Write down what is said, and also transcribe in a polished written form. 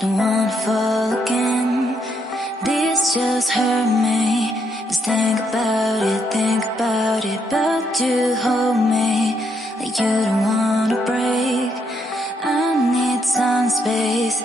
don't wanna fall again. This just hurt me. Just think about it, but you hold me like you don't wanna break. I need some space.